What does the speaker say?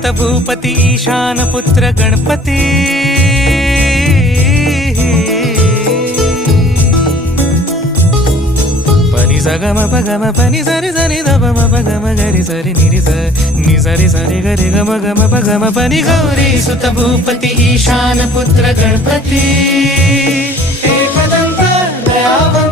सुत भूपती ईशान पुत्र गणपती पनि सगम पगम पनि सरि सरि ध प म पगम गरि सरि नि सरि सरि गरि गम गम पगम पनि गौरी सुत भूपती ईशान पुत्र गणपती एकदन्त दयावन्त